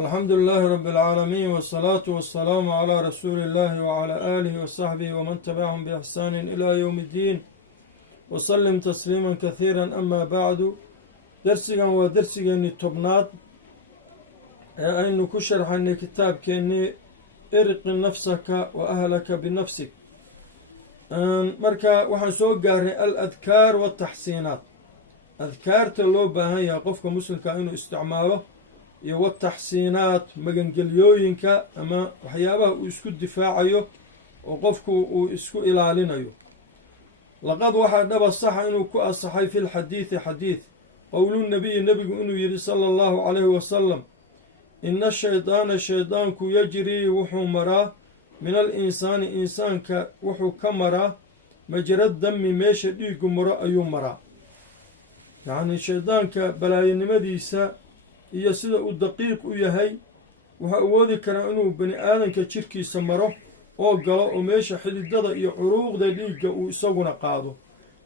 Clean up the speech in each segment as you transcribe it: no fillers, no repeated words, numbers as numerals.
الحمد لله رب العالمين والصلاة والسلام على رسول الله وعلى آله وصحبه ومن تبعهم بإحسان إلى يوم الدين وسلم تسليما كثيرا. أما بعد درسيا ودرسيا التبنات أنه كشرح أن كتاب كأني ارق نفسك وأهلك بنفسك مركا وحنسوق قاري الأذكار والتحسينات. أذكار تلو باهي قفك مسلم كأنه استعماله iyo taxsiinaat magangeliyooyinka ama waxyaabaha uu isku difaacayo oo qofku uu isku ilaalinayo. laqad waxaa dhaba saxa inuu ku asaxay fi lxadiidi xadiid qowlu nabiyi nebigu inuu yidhi sala allahu calayhi wasalam ina shaydaana shaydaanku yajrii wuxuu maraa min al insaani insaanka wuxuu ka maraa majra dami meesha dhiigu maro ayuu maraa. yacni shaydaanka balaayanimadiisa iyo sida uu daqiiq u yahay wuxuu awoodi karaa inuu bani aadanka jirkiisa maro oo galo oo meesha xididada iyo curuuqda dhiigga uu isaguna qaado.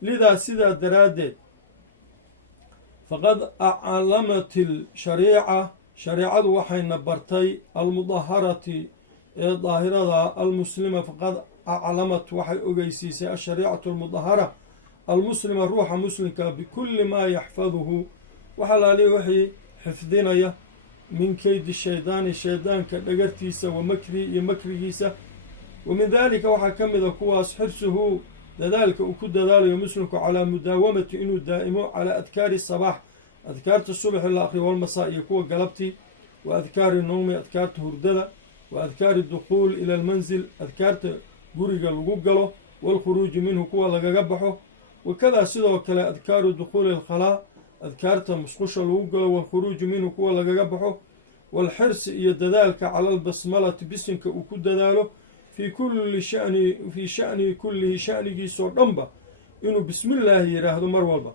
lidaa sidaa daraaddeed faqad aclamat ilshariica shareecadu waxayna bartay almudaharati ee daahirada almuslima faqad aclamat waxay ogeysiisay ashariicatu almudahara almuslima ruuxa muslimka bikulli maa yaxfaduhu waxalaalihi wixii xifdinaya min keydi shaydaani shaydaanka dhagartiisa wa makrii iyo makrigiisa. wa min daalika waxaa ka mida kuwaas xirsuhu dadaalka uu ku dadaalayo muslimku calaa mudaawamati inuu daa'imo calaa adkaari sabaax adkaarta subaxi la akriyo walmasaa iyo kuwa galabtii wa adkaari nowmi adkaarta hurdada wa adkaari dukhuul ila almansil adkaarta guriga lagu galo waalkhuruuji minhu kuwa lagaga baxo wakadaa sidoo kale adkaaru dukhuuli alkhalaa adkaarta musqusha lagu galo walkhuruuji minhu kuwa lagaga baxo walxirsi iyo dadaalka cala albasmalati bisinka uu ku dadaalo fii sha'nihi kullihi sha'nigiisoo dhanba inuu bismillaahi yidhaahdo mar walba.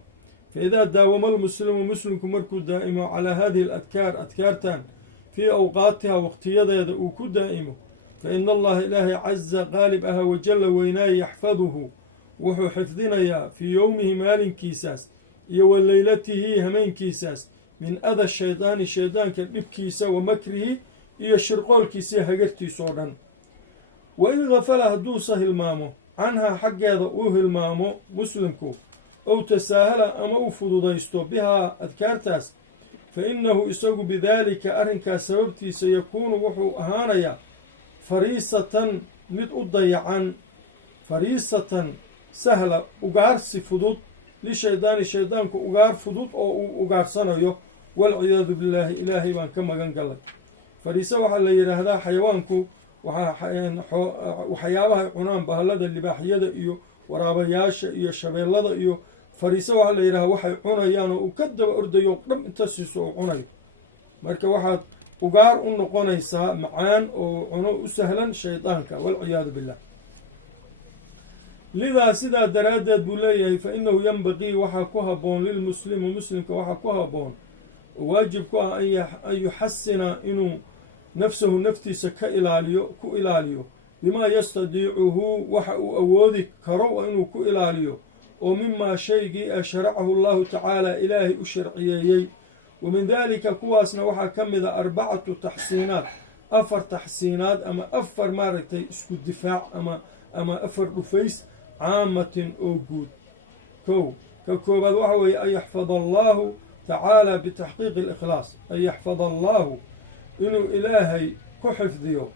fa idaa daawama almuslimu muslimku markuu daa'imo calaa hadihi aladkaar adkaartan fii awqaatiha waqtiyadeeda uu ku daa'imo fa ina allaha ilaahay caza qaalib aha wajalla weynaaye yaxfaduhu wuxuu xifdinayaa fii yowmihi maalinkiisaas iyo wa leylatihi hameenkiisaas min ada shaydaani shaydaanka dhibkiisa wa makrihi iyo shirqoolkiisa hagartiisoo dhan. wa in gafala hadduusa hilmaamo canhaa xaggeeda uu hilmaamo muslimku ow tasaahala ama u fududaysto bihaa adkaartaas fa innahu isagu bidaalika arrinkaas sababtiisa yakuunu wuxuu ahaanayaa fariisatan mid u dayacan fariisatan sahla ugaarsi fudud lishaydaani shaydaanku ugaar fudud oo uu ugaarsanayo walciyaadu billaahi ilaahay baan ka magan galay. fariise waxaa la yidhaahdaa xayawaanku waxyaabahay cunaan bahallada libaaxyada iyo waraabayaasha iyo shabeellada iyo fariise waxaa la yidhahdaa waxay cunayaan oo uu ka daba ordayo dhab inta siiso oo cunayo. marka waxaad ugaar u noqonaysaa macaan oo cuno u sahlan shaydaanka walciyaadu billah. lidaa sidaa daraaddeed buu leeyahay fa innahu yanbaqii waxaa ku habboon lilmuslimi muslimka waxaa ku habboon oo waajib ku ah an yuxasina inuu nafsahu naftiisa ku ilaaliyo bimaa yastadiicuhu waxa uu awoodi karo waa inuu ku ilaaliyo oo mimaa shaygii a sharacahu allahu tacaala ilaahay u sharciyeeyey. wa min daalika kuwaasna waxaa ka mida arbacatu taxsiinaat afar taxsiinaad ama afar maaragtay isku difaac ama afar dhufays caamatin oo guud. kow ka koobaad waxa weeye an yaxfada allaahu tacaala bitaxqiiqi alikhlaas an yaxfada allaahu inuu ilaahay ku xifdiyo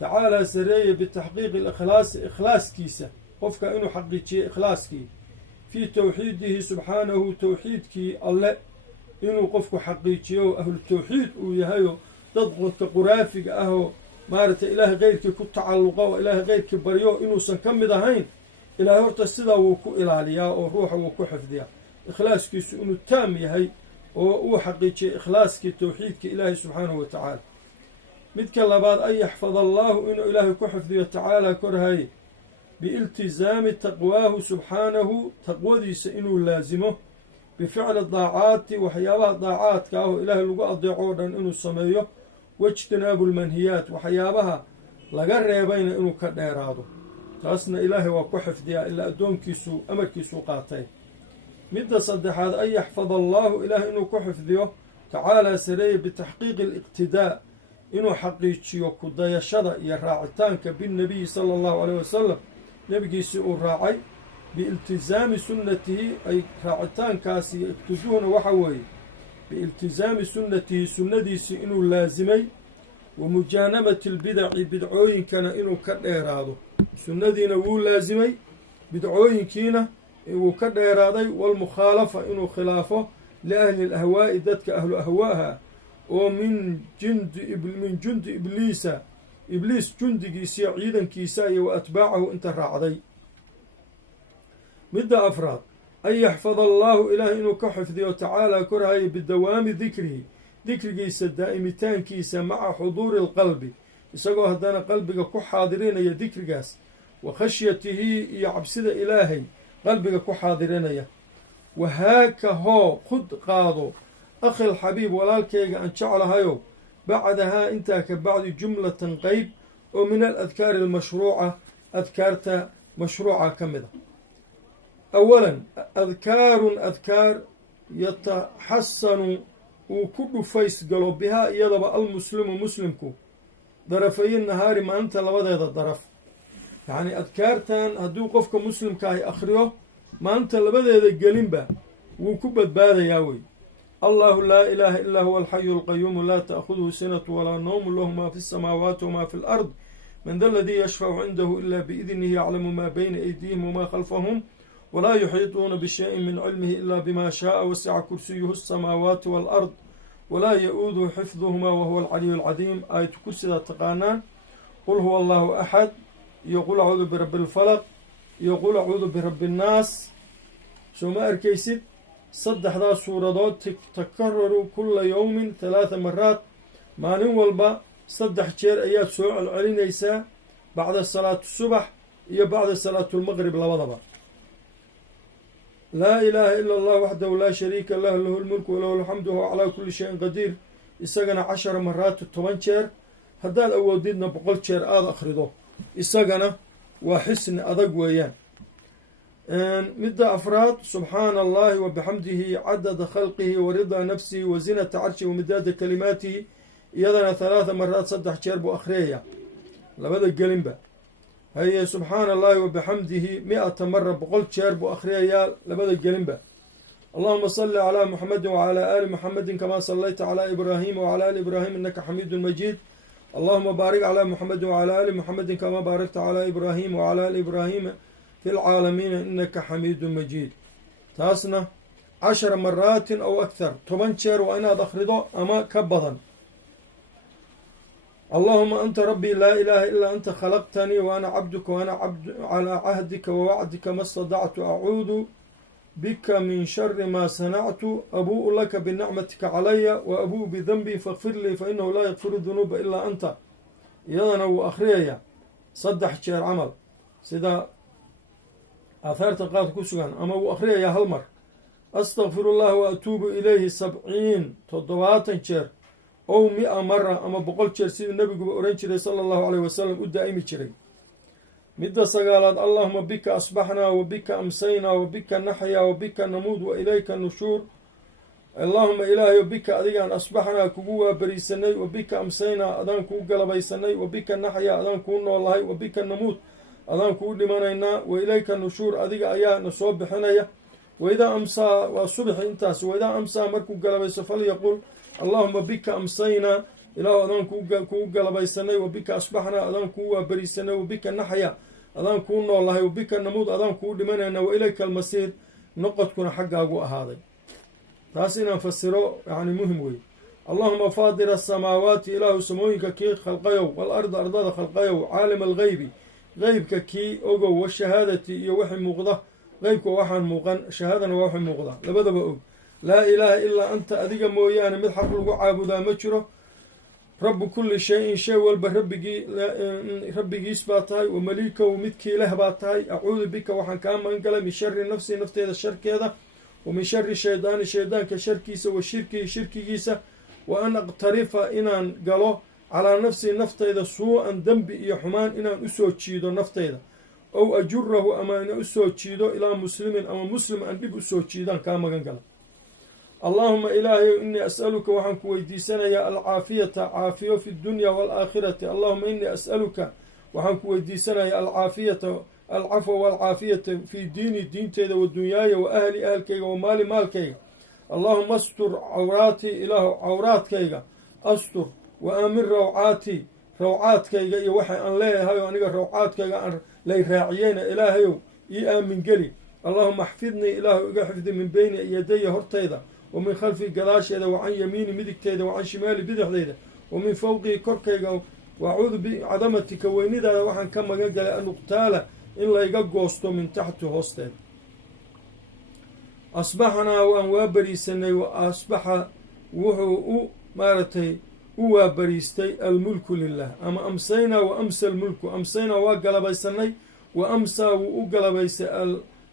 tacaalaa sareeye bitaxqiiqi alikhlaasi ikhlaaskiisa qofka inuu xaqiijiyo ikhlaaskii fii towxiidihi subxaanahu towxiidkii alle inuu qofku xaqiijiyo ahlu towxiid uu yahayo dad qodka quraafiga ahoo maaragtay ilaahay keyrkii ku tacalluqa oo ilaahay keyrkii baryo inuusan ka mid ahayn ilaahay horta sidaa wuu ku ilaaliyaa oo ruuxa wuu ku xifdiyaa ikhlaaskiisu inuu taam yahay oo uu xaqiijiyay ikhlaaskii towxiidka ilaahay subxaanahu wa tacaala. midka labaad an yaxfada allaahu inuu ilaahay ku xifdiyo tacaala korhaye biiltisaami taqwaahu subxaanahu taqwadiisa inuu laasimo bificli daacaati waxyaabaha daacaadka ah oo ilaahay lagu adeeco o dhan inuu sameeyo waijtinaabu lmanhiyaat waxyaabaha laga reebayna inuu ka dheeraado. taasna ilaahay waa ku xifdiyaa ilaa addoonkiisu amarkiisuu qaatay. midda saddexaad an yaxfada allaahu ilaahay inuu ku xifdiyo tacaalaa sareeye bitaxqiiqi aliqtidaa inuu xaqiijiyo ku dayashada iyo raacitaanka binnabiyi sala allahu caleyh wasalam nebigiisii uu raacay biiltisaami sunnatihi ay raacitaankaasi iyo iqtiduhuna waxa weeye biiltisaami sunnatihi sunnadiisii inuu laasimay wa mujaanabati albidaci bidcooyinkana inuu ka dheeraado sunnadiina wuu laasimay bidcooyinkiina wuu ka dheeraaday walmukhaalafa inuu khilaafo liahli alahwaa'i dadka ahlu ahwaaha oo min jundi ibliisa ibliis jundigiisiyo ciidankiisa iyo wa atbaacahu inta raacday midda afraad an yaxfada allaahu ilaah inuu ka xifdiyo tacaalaa korhaya bidawaami dikrihi dikrigiisa daa'imitaankiisa maca xuduuri alqalbi isagoo haddana qalbiga ku xaadirinaya dikrigaas wa khashyatihi iyo cabsida ilaahay qalbiga ku xaadirinaya wahaaka hoo khud qaado akhil xabiib walaalkayga aan jeclahayow bacdahaa intaa ka bacdi jumlatan qeyb oo min aladkaari almashruuca adkaarta mashruuca ka mid a awalan adkaarun adkaar yataxasanu uu ku dhufays galo bihaa iyadaba almuslimu muslimku darafayi nahaari maalinta labadeeda daraf yacnii adkaartan hadduu qofka muslimkaahi akhriyo maalinta labadeeda gelinba wuu ku badbaadayaa wey allahu laa ilaaha illaa huwa alxayu alqayuumu laa ta'khuduhu sinatu walaa nawmu lahu maa fi lsamaawaati wamaa fi alard man da aladii yashfacu cindahu ila biidnihi yaclamu maa bayna aydihim wamaa khalfahum walaa yuxiiطuuna bishayin min cilmihi ila bima shaaa wasica kursiyuhu asamaawaati waalard walaa ya-uuduhu xifduhumaa wahuwa alcaliyu alcadiim aayatu kursidaa taqaanaan qul huwa allahu axad iyo qul acuudu birabbi alfalaq iyo qul acuudu birabbi annaas soo ma arkaysid saddexdaas suuradood takararu kula yowmin halaatha maraat maalin walba 3 jeer ayaad soo celcelinaysaa bacda salaatu subax iyo bacda salaatu lmaqrib labadaba laa ilaaha ila allah waxdahu laa shariika lah lahu lmulku walahu alxamdu wahuwa calaa kulli shayin qadiir isagana 10 maraat 10 jeer haddaad awoodidna 100 jeer aada akhrido isagana waa xisni adag weeyaan midda afraad subxaana allahi wa bixamdihi cadada khalqihi wa ridaa nafsihi wa zinata carshihi wa midaada kalimaatihi iyadana 3 maraat 3 jeer buu akhriyaya labada gelinba haye subxaana allahi wa bixamdihi 100 mara 100 jeer buu akhriyayaa labada gelinba allahuma salli calaa muxamedin wacalaa aali muxamedin kamaa sallayta calaa ibraahima wacalaa aali ibraahim innaka xamiidun majiid allahuma baarik calaa muxamedin wacalaa aali muxamedin kamaa baarakta calaa ibraahima wacalaa aali ibraahima fi lcaalamiina innaka xamiidun majiid taasna 10 maraatin aw akhar 10 jeer waa inaad akhrido ama ka badan allahuma anta rabbii laa ilaaha ilaa anta khalaqtanii wa ana cabduka wa ana calaa cahdika wa wacdika ma stadactu acuudu bika min shari maa sanactu abuu'u laka binicmatika calaya wa abuu'u bidanbii fakfir lii fa inahu laa yakfiru dunuuba ilaa anta iyadana wuu akhriyaya 3 jeer camal sida aahaarta qaadka ku sugan ama wuu akhriyayaa 1 mar astakfiru llah wa atuubu ilayhi 70 jeer ow 100 mara ama 100 jeer siduu nebiguba ohan jiray sala allahu caleyh wasalam u daa'imi jiray midda 9aad allahuma bika asbaxnaa wa bika amsaynaa wa bika naxyaa wa bika namuud wa ilayka nushuur allaahuma ilaahayo bika adigaan asbaxnaa kugu waabariisanay wa bika amsaynaa adaan kuu galabaysanay wa bika naxyaa adaan kuu noolahay wa bika namuud adaan kuu dhimanaynaa wa ilayka nushuur adiga ayaa na soo bixinaya waidaa amsaa waa subxi intaas waidaa amsaa markuu galabayso falyaqul allahuma bika amsaynaa ilaahu adaan kuu galabaysanay wa bika asbaxnaa adaan kuu waabariisanay wa bika naxya adaan kuu noolahay wa bika namuud adaan kuu dhimanaynaa wa ilayka almasiir noqodkuna xaggaagu ahaaday taas inaan fasiro yani muhim wey allahuma faadira asamaawaati ilaahu samooyinka kii khalqayow waalarda ardada khalqayow caalima algeybi qeybka kii ogow washahaadati iyo wixii muuqda qeybka waxaan muuqan shahaadana waa wixii muuqda labadaba og laa ilaaha ilaa anta adiga mooyaane mid xaq lagu caabudaa ma jiro rabu kulli shayin shay walba rabbigiis baa tahay wa malikow midkii leh baa tahay acuudu bika waxaan kaa magan galay min shari nafsi nafteeda sharkeeda wa min shari shaydaani shaydaanka sharkiisa wa shirkihi shirkigiisa wa an aqtarifa inaan galo calaa nafsii naftayda suu-an dembi iyo xumaan inaan usoo jiido naftayda ow ajurahu ama ina usoo jiido ilaa muslimin ama muslim aan dhib usoo jiidaan kaa magan gala allaahuma ilaahayow innii as'aluka waxaan ku weydiisanayaa alcaafiyata caafiyo fi dunya waalaakhirati allahuma innii as'aluka waxaan ku weydiisanayaa alcaafiyata alcafwa waalcaafiyata fii diini diinteeda wa dunyaaya wa ahli ahalkayga wa maali maalkayga allaahuma astur cawraatii ilaahu cawraadkayga astur wa aamin rawcaatii rawcaadkayga iyo waxay aan leeyahay oo aniga rawcaadkayga aan lay raaciyeyna ilaahayow ii aamin geli allaahuma axfidnii ilaahu iga xifdi min beyni yadaya hortayda wa min khalfii gadaasheeda wa can yamiini midigteyda wa can shimaali bidixdeyda wa min fowqii korkayga waacuudu bicadamatika weynidaada waxaan ka magan galay an uqtaala in layga goosto min taxti hoosteeda asbaxnaa waan waa bariisanay wa asbaxa wuxuu u maaragtay u waabariistay almulku lilah ama amsaynaa wa amsa almulku amsaynaa waa galabaysanay wa amsaa wuu u galabaysay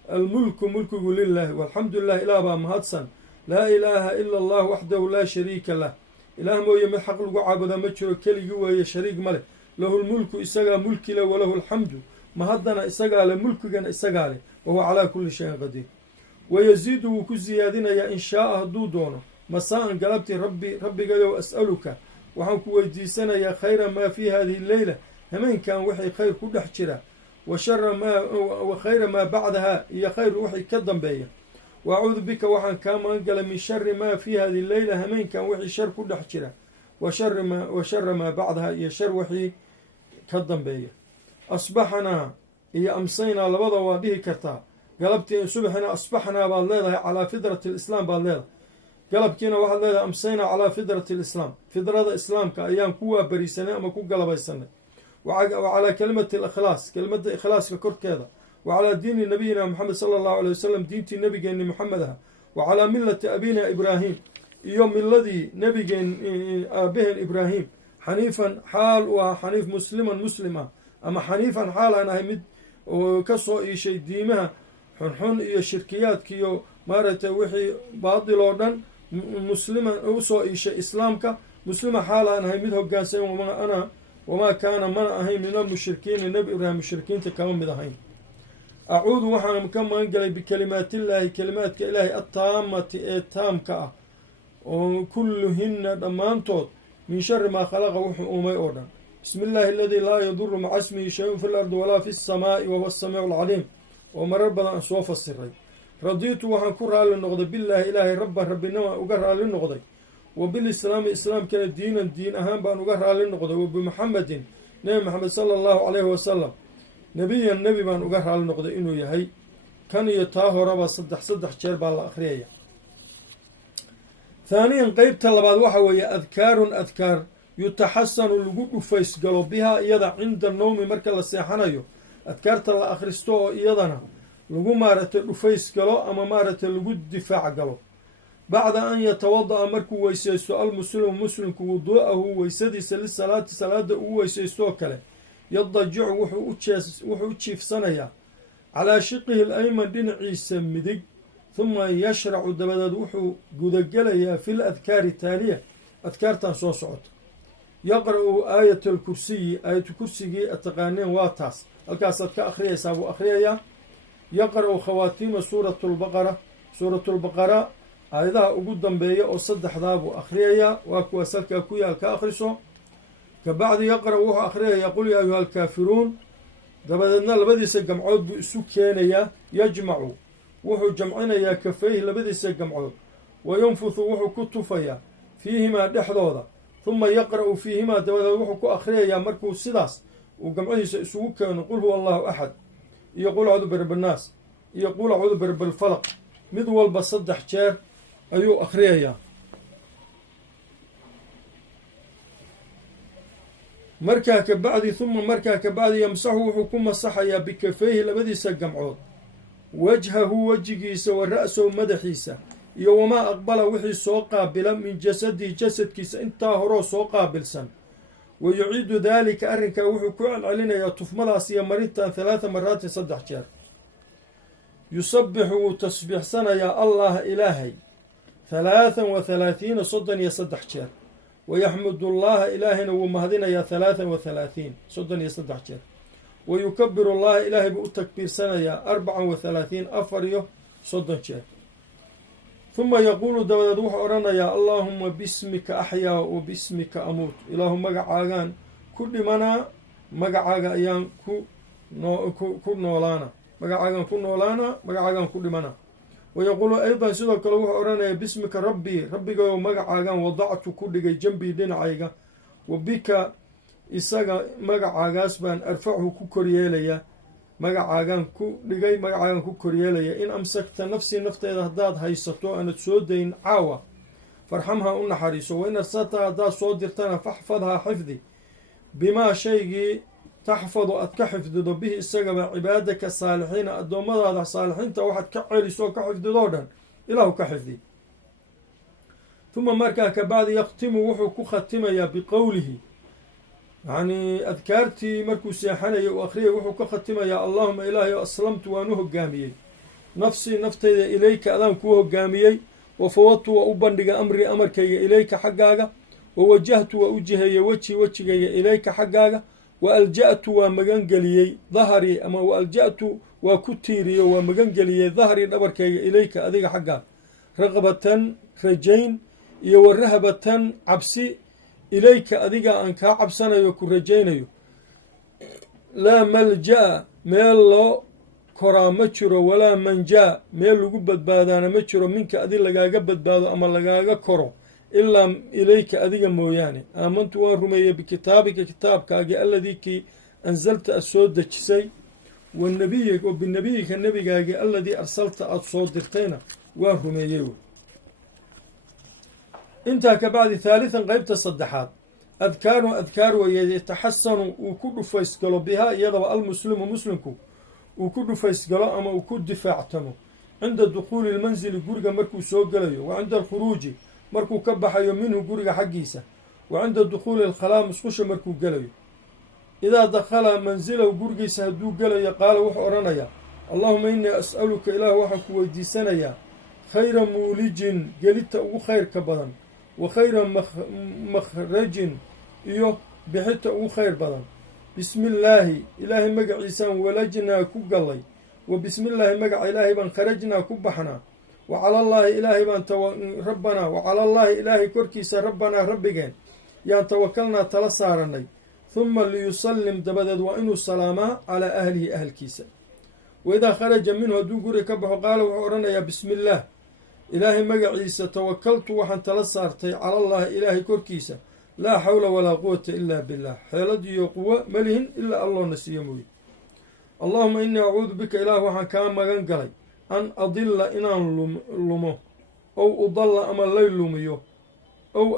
almulku mulkigu lilaahi walxamdu lilah ilaah baa mahadsan laa ilaaha ila allah waxdahu laa shariika lah ilaah mooye mid xaq lagu caabudaa ma jiro keligii weeye shariig ma leh lahu lmulku isagaa mulki leh walahu alxamdu mahaddana isagaa leh mulkigana isagaa leh wahuwa calaa kulli shayin qadiir wayaziidu wuu ku siyaadinayaa in shaaa hadduu doono masaa-an galabtii rabbigayow as'aluka waxaan ku weydiisanayaa khayra maa fii hadihi leyla hameenkan wixii khayr ku dhex jira wa khayra maa bacdaha iyo khayr wixii ka dambeeya wa acuudu bika waxaan kaa magan galay min shari maa fii hadihi leyla hameenkan wixii shar ku dhex jira wa shara maa bacdaha iyo shar wixii ka dambeeya asbaxnaa iyo amsaynaa labada waa dhihi kartaa galabtii subxina asbaxnaa baad leedahay calaa fidrati alislaam baad leedahay galabkiina waxaad leedahay amsaynaa calaa fidrati alislaam fidrada islaamka ayaan ku waabariisanay ama ku galabaysanay wa calaa kalimati alikhlaas kelimada ikhlaaska korkeeda wa calaa diini nabiyina moxamed sala allahu alay wasalam diintii nebigeenni moxamed aha wa calaa millati abina ibraahim iyo miladii nebigeen aabaheen ibraahim xaniifan xaal uu ahaa xaniif musliman muslim ah ama xaniifan xaal aan ahay mid oo ka soo iishay diimaha xunxun iyo shirkiyaadkiiyo maaragtay wixii baatil oo dhan musliman usoo iishay islaamka muslima xaal aan ahay mid hogaansan wamaa kaana mana ahayn min almushrikiina nebi ibraahim mushrikiinta kama mid ahayn acuudu waxaan ka magan galay bikalimaatillaahi kalimaadka ilaahay attaamati ee taamka ah oo kulluhinna dhammaantood min shari maa khalaqa wuxuu uumay oo dhan bismi illaahi aladii laa yaduru maca ismihi shay-un fi lardi walaa fi samaa'i wahuwa asamiicu alcaliim oo marar badan aan soo fasiray radiitu waxaan ku raalli noqday billaahi ilaahay rabban rabbinima uga raalli noqday wa bilislaami islaamkana diinan diin ahaan baan uga raalli noqday wa bimuxamedin nebi maxamed sala allahu calayhi wasalam nebiyan nebi baan uga raalli noqday inuu yahay kan iyo taa horeba saddex jeer baa la akhriyaya haaniyan qeybta labaad waxa weeye adkaarun adkaar yutaxasanu lagu dhufaysgalo bihaa iyada cinda nowmi marka la seexanayo adkaarta la akhristo oo iyadana lagu maaragtay dhufays galo ama maaragtay lagu difaac galo bacda an yatawada'a markuu weysaysto almuslimu muslimku wuduu'ahu weysadiisa lisalaati salaada uu weysaystoo kale yadajicu wuxuu u jiifsanayaa calaa shiqihi alayman dhinaciisa midig huma yashracu dabadeed wuxuu gudagelayaa fil adkaari taaliya adkaartan soo socoto yaqra'u aayat alkursiyi aayatu kursigii ataqaaneen waa taas halkaasaad ka akhriyaysaa buu akhriyayaa yaqra'u khawaatiima suuratulbaqara aayadaha ugu dambeeya oo saddexdaa buu akhriyayaa waa kuwaas halkaa ku yaal ka akhriso kabacdi yaqra'u wuxuu akhriyayaa qul yaa ayuha alkaafiruun dabadeedna labadiisa gamcood buu isu keenayaa yajmacu wuxuu jamcinayaa kafayhi labadiisa gamcood wa yanfuthu wuxuu ku tufayaa fiihimaa dhexdooda huma yaqra'u fiihimaa dabadeed wuxuu ku akhriyayaa markuu sidaas uu gamcihiisa isugu keeno qul huwa allahu axad iyo qul acuudu birabinnaas iyo qul acuudu birabilfalaq mid walba 3 jeer ayuu akhriyayaa markaa kabacdi yamsaxu wuxuu ku masaxayaa bikafayhi labadiisa gamcood wajhahu wejigiisa wa ra'sahu madaxiisa iyo wamaa aqbala wixii soo qaabila min jasadihi jasadkiisa intaa horoo soo qaabilsan wa yuciidu daalika arrinkaa wuxuu ku celcelinayaa tufmadaas iyo marintan 3 maraatin 3 jeer yusabixu wuu tasbiixsanayaa allaha ilaahay 33 33 jeer wayaxmudu llaha ilaahayna wuu mahadinayaa 33 33 jeer wayukabiru allaha ilaahay buu u takbiirsanayaa 34 4 iyo 30 jeer huma yaquulu dabadeed wuxuu odhanayaa allaahuma bismika axyaa wa bismika amuut, ilaahu magacaagaan ku dhimanaa, magacaaga ayaan ku noolaana, magacaagaan ku noolaana, magacaagaan ku dhimanaa. wayaquulu aydan sidoo kale wuxuu odhanayaa bismika rabbii, rabbigayo magacaagaan wadactu ku dhigay janbii dhinacayga, wa bika isaga magacaagaas baan arfachu ku koryeelayaa, magacaagaan ku dhigay, magacaagaan ku koryeelaya. in amsakta nafsii nafteeda haddaad haysato aanad soo dayn caawa farxamhaa u naxariiso, wa in arsaltaha haddaad soo dirtana faxfadhaa xifdi, bimaa shaygii taxfadu aad ka xifdido bihi isagaba cibaadaka saalixiina, addoommadaada saalixiinta waxaad ka celiso oo ka xifdidoo dhan ilaahu ka xifdi. huma markaa kabacdi yaktimu wuxuu ku khatimayaa biqowlihi, yacnii adkaartii markuu seexanayay u akhriyay wuxuu ka khatimayaa allaahuma ilaahayo aslamtu waan u hogaamiyey nafsii naftayda ilayka adaan kuu hogaamiyey, wa fawadtu waa u bandhigay amrii amarkayga ilayka xaggaaga, wa wajahtu waa u jiheeyey wejigayga ilayka xaggaaga, wa alja'tu waa magangeliyey dahrii, ama wa alja'tu waa ku tiiriyo waa magangeliyey dahrii dhabarkayga ilayka adiga xaggaaga, raqbatan rajayn iyo wa rahbatan cabsi ilayka adiga aan kaa cabsanayo ku rajaynayo. laa malja'a meel loo koraa ma jiro, walaa manjaa meel lagu badbaadaana ma jiro, minka adi lagaaga badbaado ama lagaaga koro, ilaa ilayka adiga mooyaane. aamantu waan rumeeyey bikitaabika kitaabkaagii alladii kii ansalta aad soo dejisay, wa binebiyika nebigaagii alladii arsalta aada soo dirtayna waan rumeeyey. intaa ka bacdi haalihan qeybta saddexaad adkaarun adkaar weeye yataxasanu uu ku dhufaysgalo bihaa iyadaba almuslimu muslimku uu ku dhufaysgalo ama uu ku difaactamo cinda dukhuuli lmansili guriga markuu soo gelayo, wa cinda alkhuruuji markuu ka baxayo minhu guriga xaggiisa, wa cinda dukhuuli alkhalaa musqusha markuu gelayo. idaa dakhala mansilahu gurigiisa hadduu gelayo qaala wuxuu odhanayaa allaahuma innii as'aluka ilaah waxaan ku weydiisanayaa khayra muulijin gelita ugu khayrka badan, wa khayra makhrajin iyo bixita ugu khayr badan. bismi illaahi ilaahay magaciisaan walajnaa ku gallay, wa bismi illaahi magaca ilaahay baan kharajnaa ku baxnaa, wa calallaahi ilaahay baan rabbanaa wa calallaahi ilaahay korkiisa rabbanaa rabbigeen yaan tawakalnaa tala saarannay. huma liyusallim dabadeed waa inuu salaamaa calaa ahlihi ahalkiisa. wa idaa kharaja minhu hadduu guri ka baxo qaala wuxuu odhanayaa bismi illaah ilaahay magaciisa tawakaltu waxaan tala saartay calallaahi ilaahay korkiisa, laa xawla walaa quwata ilaa billaah, xeelad iyo quwo malihin ilaa alloona siiyo mooye. allaahuma innii acuudu bika ilaah waxaan kaa magan galay an adilla inaan lumo, ow udalla ama lay lumiyo, ow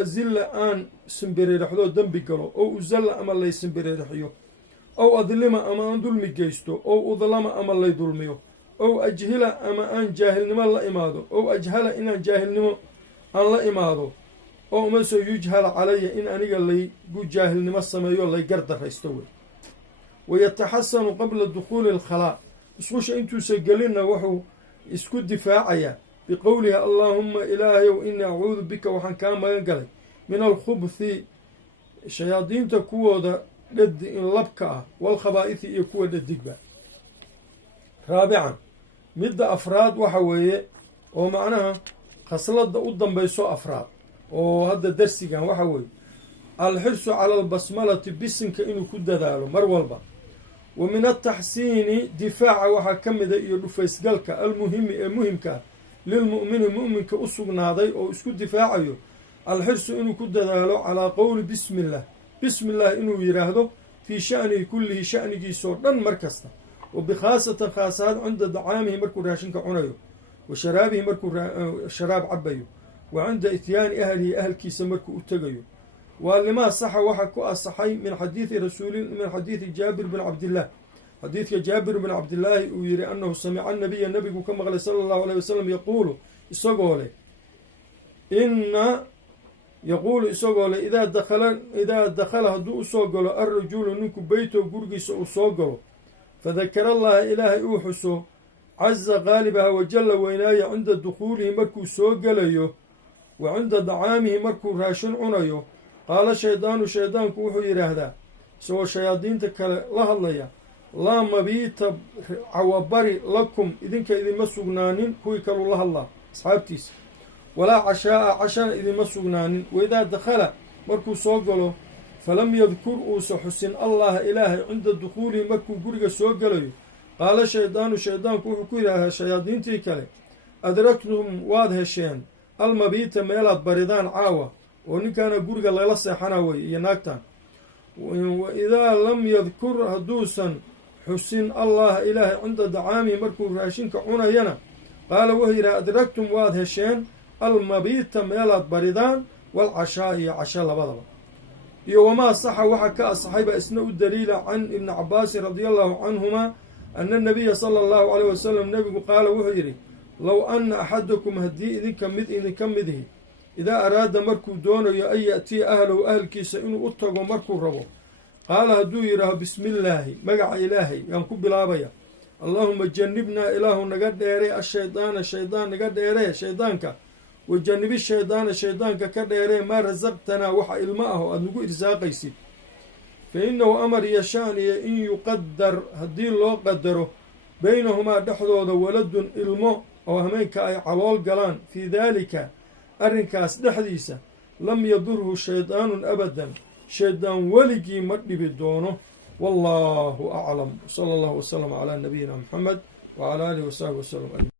azilla aan simbiririxdo dembi galo, ow uzalla ama lay simbiririxyo, ow adlima ama aan dulmi geysto, ow udlama ama lay dulmiyo, ow ajhila ama aan jaahilnimo la imaado, ow ajhala inaan jaahilnimo aan la imaado, oo umasoo yujhala calaya in aniga laygu jaahilnimo sameeyo lay gardaraysto wey. wayataxasanu qabla dukhuuli alkhalaa musqusha intuusa gelinna wuxuu isku difaacayaa biqowlihi allaahumma ilaahayow innii acuudu bika waxaan kaa magan galay min alkhubthi shayaadiinta kuwooda labka ah, walkhabaa'ithi iyo kuwa dhadigba. raabican midda afraad waxa weeye oo macnaha khasladda u dambayso afraad oo hadda darsigan waxa weeye alxirsu cala albasmalati bisinka inuu ku dadaalo mar walba. wa min altaxsiini difaaca waxaa ka mida iyo dhufaysgalka almuhimi ee muhimka ah lilmu'mini mu'minka u sugnaaday oo isku difaacayo alxirsu inuu ku dadaalo calaa qowli bismi illah, bismi illah inuu yidhaahdo fii sha'nihi kullihi sha'nigiisoo dhan mar kasta, wa bikhaasatan khaasaad cinda dacaamihi markuu raashinka cunayo, wa sharaabihi markuu sharaab cabayo, wa cinda ityaani ahlihi ahalkiisa markuu u tegayo. waa limaa saxa waxaa ku asaxay min xadiidi jaabir bin cabdillaah, xadiidka jaabir bin cabdillaahi uu yihi annahu samica nabiya nabigu ka maqlay sala allahu alayh wasalam yaquulu isagoo leh idaa dakhala hadduu usoo galo alrajulu ninku beyto gurigiisa uu soo galo, fadakara allaha ilaahay uu xuso caza qaalibaha wajalla weynaaya cinda dukhuulihi markuu soo gelayo, wa cinda dacaamihi markuu raashin cunayo, qaala shaydaanu shaydaanku wuxuu yidhaahdaa isagoo shayaadiinta kale la hadlaya laa mabiita cawabari lakum idinka idinma sugnaanin, kuwii kaluu la hadlaa asxaabtiisa walaa cashaa'a cashana idinma sugnaanin waidaa dakhala markuu soo galo falam yadkur uusa xusin allaha ilaahay cinda dukhuulihi markuu guriga soo gelayo qaala shaydaanu shaydaanku wuxuu ku yidhaahaa shayaadiintii kale adraktum waad hesheen almabiita meelaad baridaan caawa oo ninkaana guriga lala seexana weye iyo naagtan wa idaa lam yadkur hadduusan xusin allaha ilaahay cinda dacaamihi markuu raashinka cunayana qaala wuxuu yidhaha adraktum waad hesheen almabiita meelaad baridaan walcashaa iyo casho labadaba iyo wamaa saxa waxa ka asaxay baa isna u daliila can ibni cabaasin radia allahu canhuma ana nabiya sala allahu caleyh wasalam nebigu qaala wuxuu yidhi low anna axadakum haddii idinka midihi idaa araada markuu doonayo an ya'tiya ahlahu ahalkiisa inuu u tago markuu rabo qaala hadduu yidhaaho bismi illaahi magaca ilaahay yaan ku bilaabaya allaahuma janibnaa ilaahu naga dheere ashaydaana shaydaan naga dheeree shaydaanka wa janibi shaydaana shaydaanka ka dheeree maa rasaqtanaa waxa ilmo ah oo aada nagu irsaaqaysid fa innahu amar iyo sha'niya in yuqadar haddii loo qadaro baynahumaa dhexdooda waladun ilmo oo hameenka ay calool galaan fii daalika arrinkaas dhexdiisa lam yadurhu shaydaanun abadan shaydaan weligii ma dhibi doono wallaahu aclam sala allahu wasalam calaa nabiyina muxamed wacalaa aalihi wasaxbi wasalam.